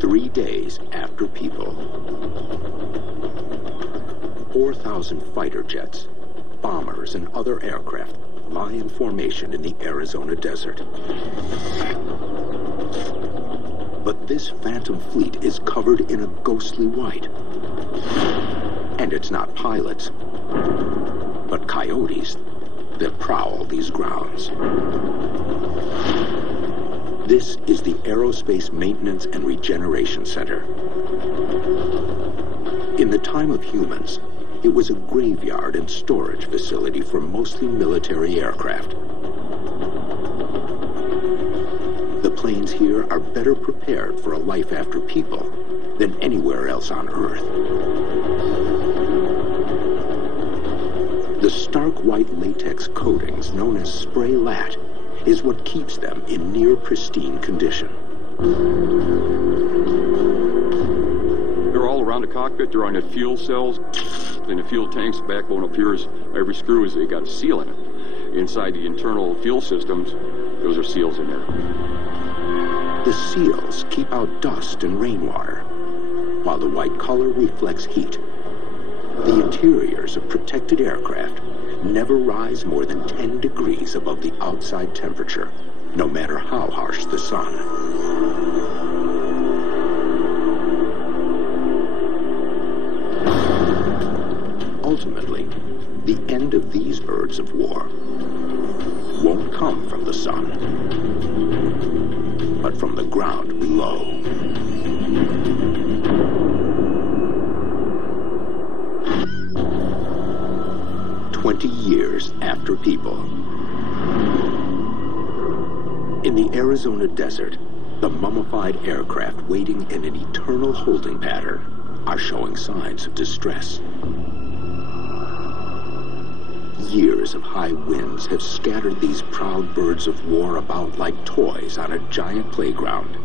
3 days after people. 4,000 fighter jets, bombers, and other aircraft lie in formation in the Arizona desert. But this phantom fleet is covered in a ghostly white. And it's not pilots, but coyotes that prowl these grounds. This is the Aerospace Maintenance and Regeneration Center. In the time of humans, it was a graveyard and storage facility for mostly military aircraft. The planes here are better prepared for a life after people than anywhere else on Earth. The stark white latex coatings known as spray lat is what keeps them in near pristine condition. They're all around the cockpit. They're on the fuel cells. In the fuel tanks, the backbone up here is every screw is they got a seal in it. Inside the internal fuel systems, those are seals in there. The seals keep out dust and rainwater, while the white color reflects heat. The interiors of protected aircraft never rise more than 10 degrees above the outside temperature, no matter how harsh the sun. Ultimately, the end of these birds of war won't come from the sun, but from the ground below. Years after people. In the Arizona desert, the mummified aircraft waiting in an eternal holding pattern are showing signs of distress. Years of high winds have scattered these proud birds of war about like toys on a giant playground.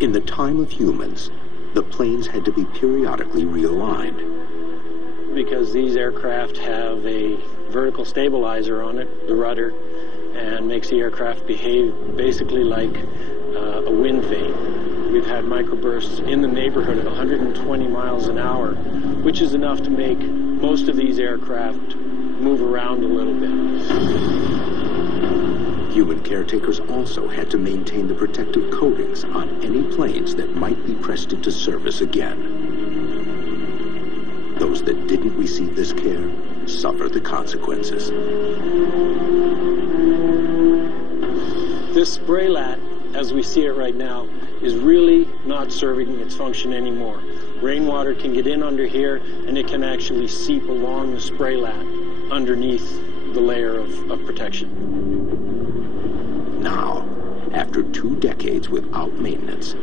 In the time of humans, the planes had to be periodically realigned. Because these aircraft have a vertical stabilizer on it, the rudder, and makes the aircraft behave basically like a wind vane. We've had microbursts in the neighborhood of 120 miles an hour, which is enough to make most of these aircraft move around a little bit. Human caretakers also had to maintain the protective coatings on any planes that might be pressed into service again. Those that didn't receive this care suffer the consequences. This spray lat, as we see it right now, is really not serving its function anymore. Rainwater can get in under here, and it can actually seep along the spray lat underneath the layer of protection. Now, after 2 decades without maintenance,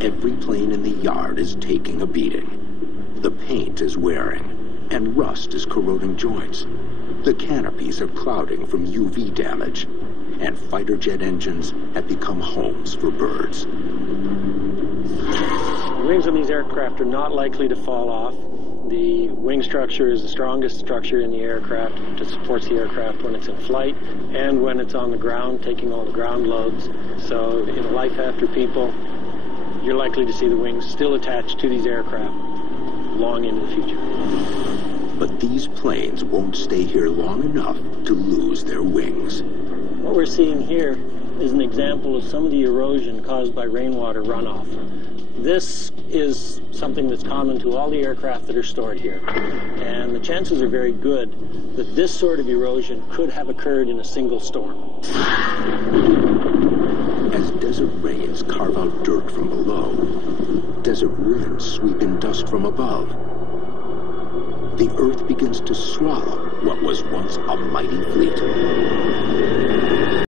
every plane in the yard is taking a beating. The paint is wearing, and rust is corroding joints. The canopies are clouding from UV damage, and fighter jet engines have become homes for birds. The wings on these aircraft are not likely to fall off. The wing structure is the strongest structure in the aircraft. It supports the aircraft when it's in flight and when it's on the ground, taking all the ground loads. So in a life after people, you're likely to see the wings still attached to these aircraft long into the future. But these planes won't stay here long enough to lose their wings. What we're seeing here is an example of some of the erosion caused by rainwater runoff. This is something that's common to all the aircraft that are stored here. And the chances are very good that this sort of erosion could have occurred in a single storm. As desert rains carve out dirt from below, desert winds sweep in dust from above. The earth begins to swallow what was once a mighty fleet.